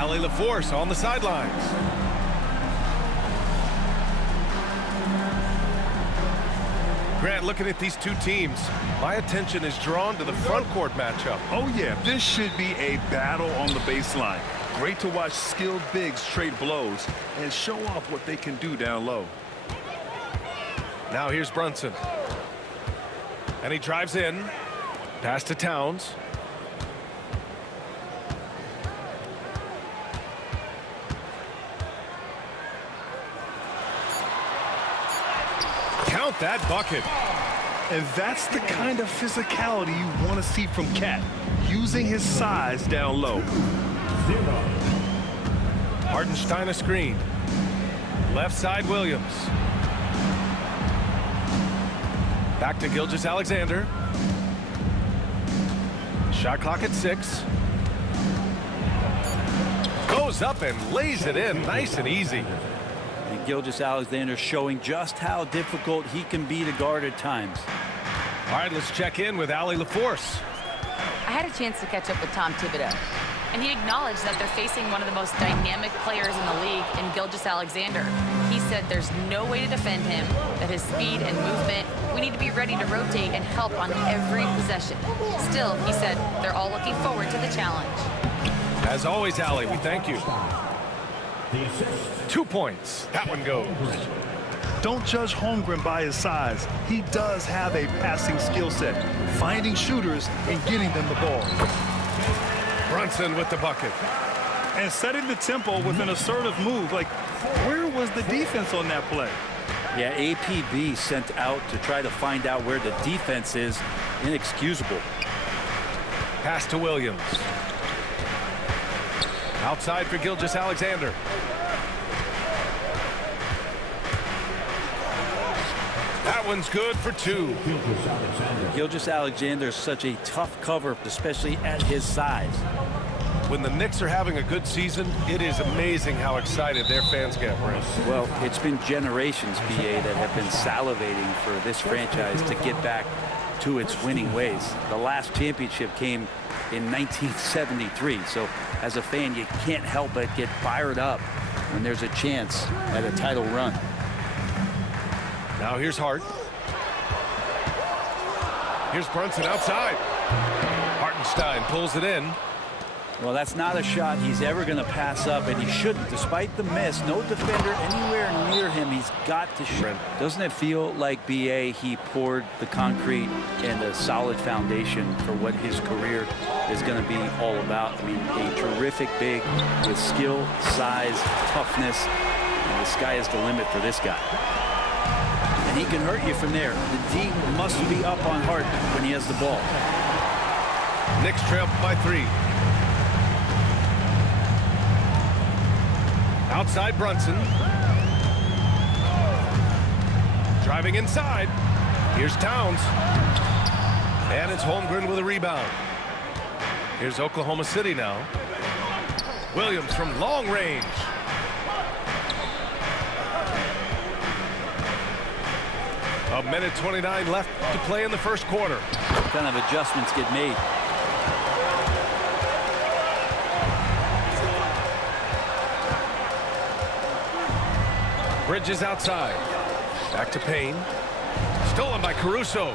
Allie LaForce on the sidelines. Grant, looking at these two teams, my attention is drawn to the front court matchup. Oh yeah, this should be a battle on the baseline. Great to watch skilled bigs trade blows and show off what they can do down low. Now here's Brunson. And he drives in. Pass to Towns. Count that bucket. And that's the kind of physicality you want to see from Cat, using his size down low. Hartenstein a screen. Left side Williams. Back to Gilgeous-Alexander. Shot clock at 6. Goes up and lays it in nice and easy. And Gilgeous-Alexander showing just how difficult he can be to guard at times. All right, let's check in with Allie LaForce. I had a chance to catch up with Tom Thibodeau, and he acknowledged that they're facing one of the most dynamic players in the league in Gilgeous-Alexander. He said there's no way to defend him, that his speed and movement, we need to be ready to rotate and help on every possession. Still, he said they're all looking forward to the challenge. As always, Allie, we thank you. 2 points. That one goes. Don't judge Holmgren by his size. He does have a passing skill set, finding shooters and getting them the ball. Brunson with the bucket. And setting the tempo with an assertive move. Like, where was the defense on that play? Yeah, APB sent out to try to find out where the defense is. Inexcusable. Pass to Williams. Outside for Gilgeous-Alexander. That one's good for 2. Gilgeous-Alexander is such a tough cover, especially at his size. When the Knicks are having a good season, it is amazing how excited their fans get, Brent. Well, it's been generations, BA, that have been salivating for this franchise to get back to its winning ways. The last championship came in 1973, so as a fan, you can't help but get fired up when there's a chance at a title run. Now here's Hart. Here's Brunson outside. Hartenstein pulls it in. Well, that's not a shot he's ever going to pass up, and he shouldn't. Despite the miss, no defender anywhere near him. He's got to shoot. Doesn't it feel like, BA, he poured the concrete and a solid foundation for what his career is going to be all about? I mean, a terrific big with skill, size, toughness, and the sky is the limit for this guy. And he can hurt you from there. The D must be up on Hart when he has the ball. Knicks trail by 3. Outside Brunson. Driving inside. Here's Towns. And it's Holmgren with a rebound. Here's Oklahoma City now. Williams from long range. A minute 29 left to play in the first quarter. What kind of adjustments get made? Bridges outside. Back to Payne. Stolen by Caruso.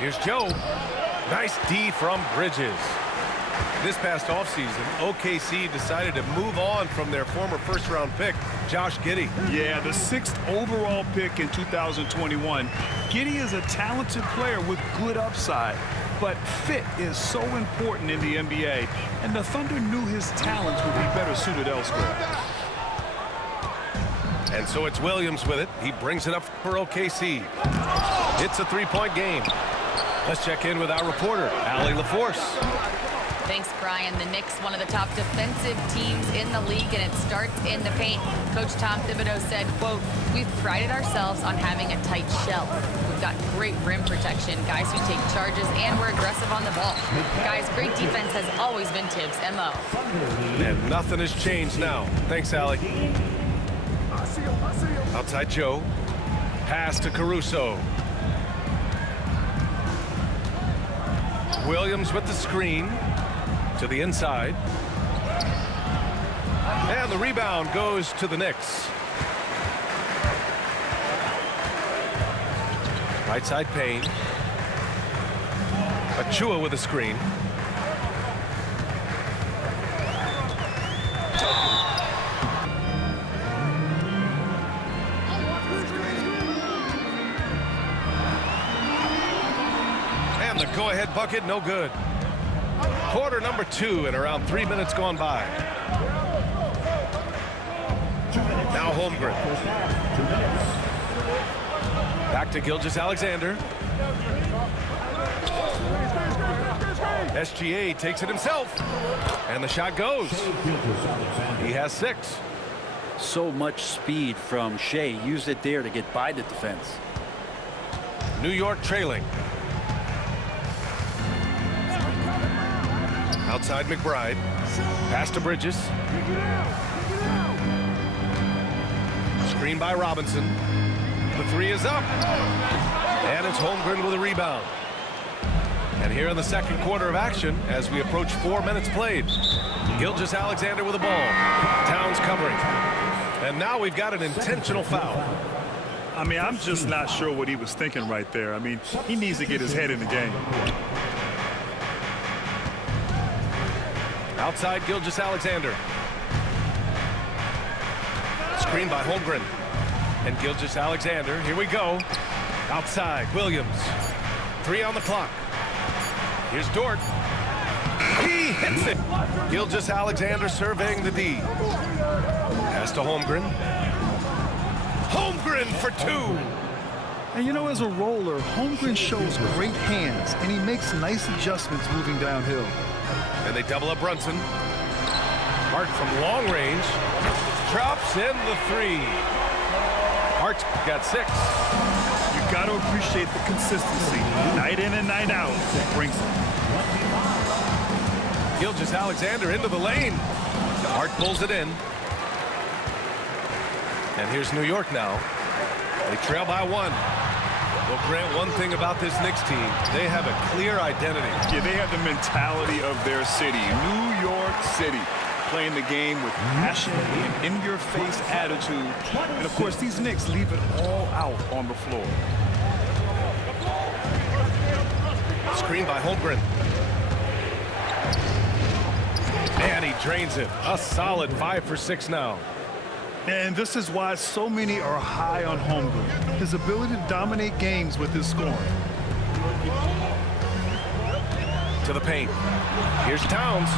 Here's Joe. Nice D from Bridges. This past offseason, OKC decided to move on from their former first-round pick, Josh Giddey. Yeah, the 6th overall pick in 2021. Giddey is a talented player with good upside, but fit is so important in the NBA, and the Thunder knew his talents would be better suited elsewhere. And so it's Williams with it. He brings it up for OKC. It's a 3-point game. Let's check in with our reporter, Allie LaForce. Thanks, Brian. The Knicks, one of the top defensive teams in the league, and it starts in the paint. Coach Tom Thibodeau said, quote, "We've prided ourselves on having a tight shell. We've got great rim protection, guys who take charges, and we're aggressive on the ball. Guys, great defense has always been Tibbs' MO." And nothing has changed now. Thanks, Allie. Outside Joe. Pass to Caruso. Williams with the screen. To the inside. And the rebound goes to the Knicks. Right side Payne. Achua with a screen. And the go-ahead bucket, no good. Quarter number 2 and around 3 minutes gone by. Now Holmgren. Back to Gilgeous-Alexander. SGA takes it himself. And the shot goes. He has 6. So much speed from Shea. Used it there to get by the defense. New York trailing. Outside McBride. Pass to Bridges. Screen by Robinson. The 3 is up. And it's Holmgren with a rebound. And here in the second quarter of action, as we approach 4 minutes played, Gilgeous-Alexander with the ball. Towns covering. And now we've got an intentional foul. I mean, I'm just not sure what he was thinking right there. I mean, he needs to get his head in the game. Outside Gilgeous-Alexander. Screen by Holmgren. And Gilgeous-Alexander, here we go. Outside, Williams. 3 on the clock. Here's Dort. He hits it. Gilgeous-Alexander surveying the D. Pass to Holmgren. Holmgren for 2. And you know, as a roller, Holmgren shows great hands, and he makes nice adjustments moving downhill. And they double up Brunson. Hart from long range. Drops in the 3. Hart's got 6. You got to appreciate the consistency. Night in and night out. Brings it. Gilgeous-Alexander into the lane. Hart pulls it in. And here's New York now. They trail by 1. Well, Grant, one thing about this Knicks team, they have a clear identity. Yeah, they have the mentality of their city. New York City. Playing the game with passion and in-your-face attitude. And, of course, these Knicks leave it all out on the floor. Screen by Holmgren. And he drains it. A solid 5 for 6 now. And this is why so many are high on Holmgren. His ability to dominate games with his scoring. To the paint. Here's Towns.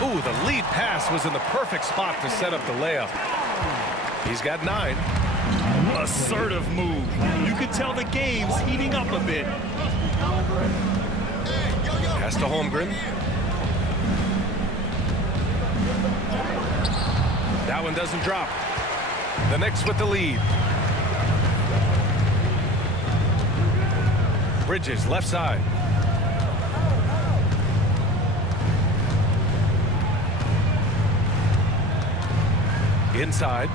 Ooh, the lead pass was in the perfect spot to set up the layup. He's got 9. Assertive move. You could tell the game's heating up a bit. Pass to Holmgren. That one doesn't drop. The Knicks with the lead. Bridges, left side. Inside.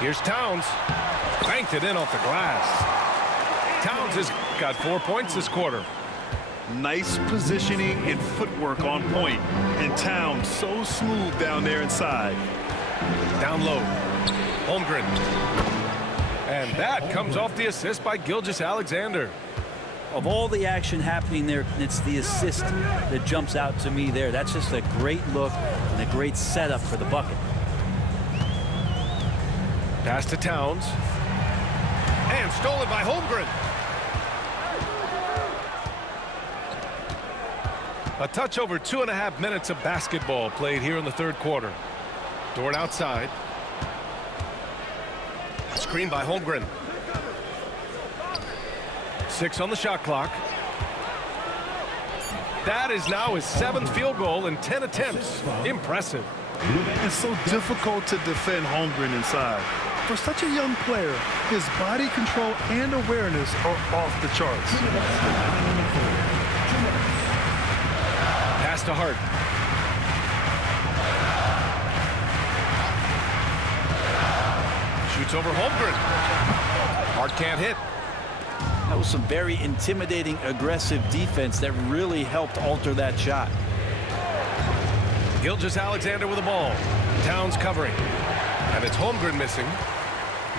Here's Towns. Banked it in off the glass. Towns has got 4 points this quarter. Nice positioning and footwork on point. And Towns so smooth down there inside. Down low. Holmgren. And that comes off the assist by Gilgeous-Alexander. Of all the action happening there, it's the assist that jumps out to me there. That's just a great look and a great setup for the bucket. Pass to Towns. And stolen by Holmgren. A touch over 2.5 minutes of basketball played here in the third quarter. Dort outside. Screen by Holmgren. 6 on the shot clock. That is now his 7th field goal in 10 attempts. Impressive. It's so difficult to defend Holmgren inside. For such a young player, his body control and awareness are off the charts. Pass to Hart. Shoots over Holmgren. Hart can't hit. That was some very intimidating, aggressive defense that really helped alter that shot. Gilgeous-Alexander with the ball. Towns covering. And it's Holmgren missing.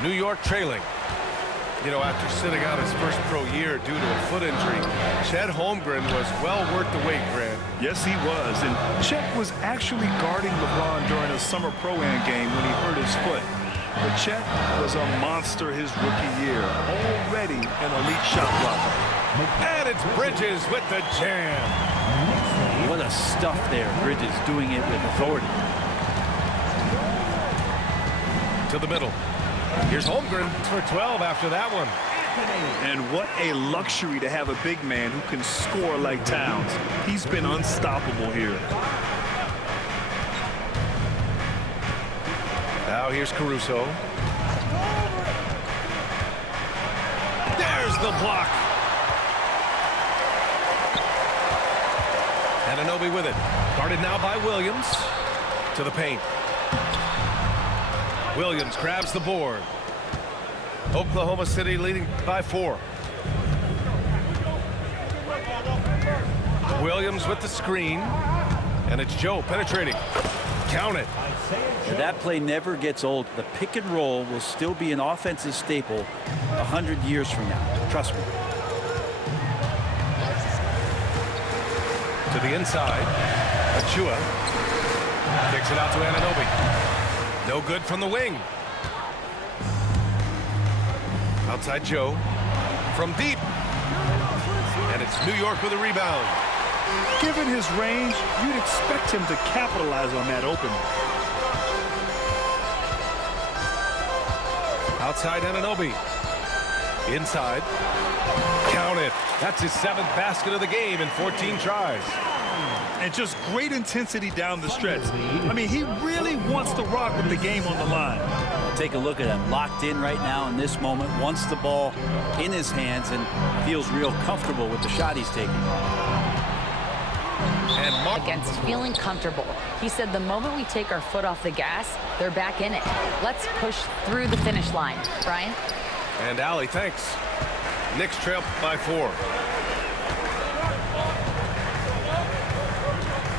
New York trailing. You know, after sitting out his first pro year due to a foot injury, Chet Holmgren was well worth the wait, Grant. Yes, he was. And Chet was actually guarding LeBron during a summer Pro-Am game when he hurt his foot. But Chet was a monster his rookie year. Already an elite shot blocker. And it's Bridges with the jam. What a stuff there. Bridges doing it with authority. To the middle. Here's Holmgren for 12 after that one. And what a luxury to have a big man who can score like Towns. He's been unstoppable here. Now here's Caruso. There's the block. Anunoby with it. Guarded now by Williams. To the paint. Williams grabs the board. Oklahoma City leading by 4. Williams with the screen. And it's Joe penetrating. Count it. That play never gets old. The pick and roll will still be an offensive staple 100 years from now. Trust me. To the inside. Achua kicks it out to Anunoby. No good from the wing. Outside Joe. From deep. And it's New York with a rebound. Given his range, you'd expect him to capitalize on that opening. Outside Anunoby. Inside. Count it. That's his 7th basket of the game in 14 tries. And just great intensity down the stretch. I mean, he really wants to rock with the game on the line. Take a look at him. Locked in right now in this moment. Wants the ball in his hands and feels real comfortable with the shot he's taking. And Against feeling comfortable. He said the moment we take our foot off the gas, they're back in it. Let's push through the finish line. Brian? And Allie, thanks. Knicks trail by 4.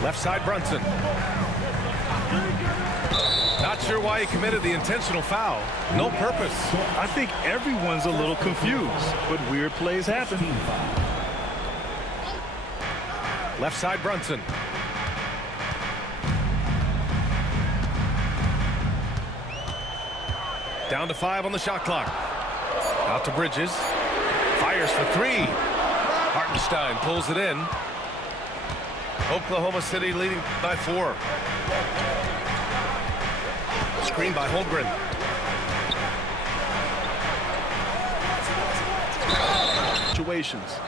Left side Brunson. Not sure why he committed the intentional foul. No purpose. I think everyone's a little confused, but weird plays happen. Left side Brunson. Down to 5 on the shot clock. Out to Bridges. Fires for 3. Hartenstein pulls it in. Oklahoma City leading by 4. Screen by Holmgren. Situations.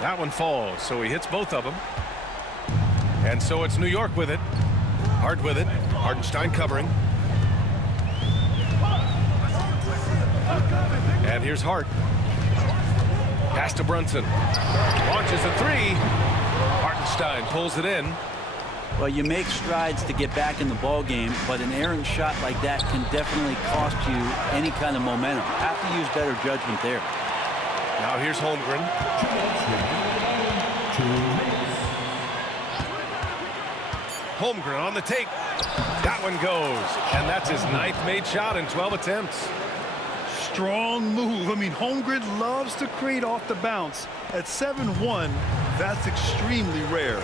That one falls, so he hits both of them. And so it's New York with it. Hart with it. Hartenstein covering. And here's Hart. Pass to Brunson. Launches a 3. Hartenstein pulls it in. Well, you make strides to get back in the ball game, but an errant shot like that can definitely cost you any kind of momentum. Have to use better judgment there. Now here's Holmgren. Holmgren on the take. That one goes. And that's his 9th made shot in 12 attempts. Strong move. I mean, Holmgren loves to create off the bounce. At 7-1, that's extremely rare.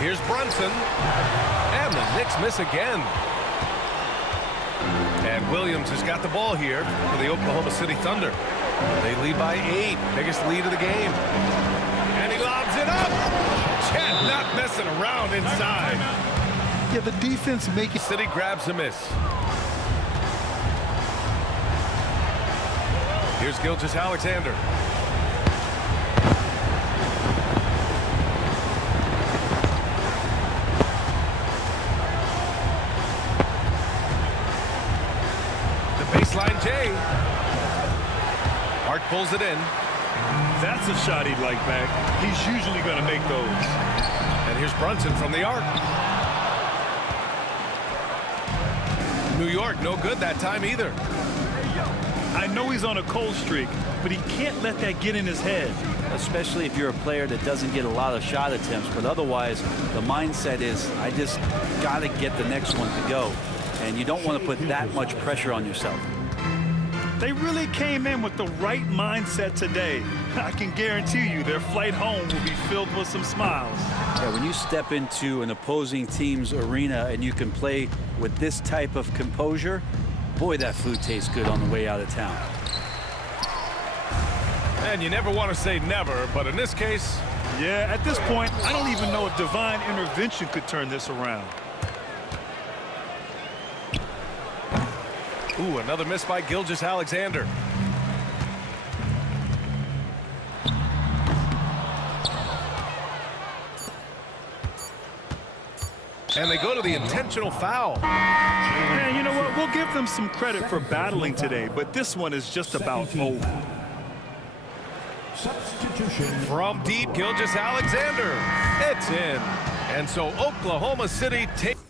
Here's Brunson. And the Knicks miss again. And Williams has got the ball here for the Oklahoma City Thunder. They lead by 8. Biggest lead of the game. And he lobs it up. Chet not messing around inside. Yeah, the defense making City grabs a miss. Here's Gilgeous-Alexander. Baseline J. Hart pulls it in. That's a shot he'd like back. He's usually going to make those. And here's Brunson from the arc. New York, no good that time either. I know he's on a cold streak, but he can't let that get in his head. especially if you're a player that doesn't get a lot of shot attempts. But otherwise, the mindset is, I just got to get the next one to go. And you don't want to put that much pressure on yourself. They really came in with the right mindset today. I can guarantee you their flight home will be filled with some smiles. Yeah, when you step into an opposing team's arena and you can play with this type of composure, boy, that food tastes good on the way out of town. And you never want to say never, but in this case... Yeah, at this point, I don't even know if divine intervention could turn this around. Ooh, another miss by Gilgeous-Alexander. And they go to the intentional foul. And you know what? We'll give them some credit for battling today, but this one is just about over. From deep, Gilgeous-Alexander. It's in. And so Oklahoma City takes...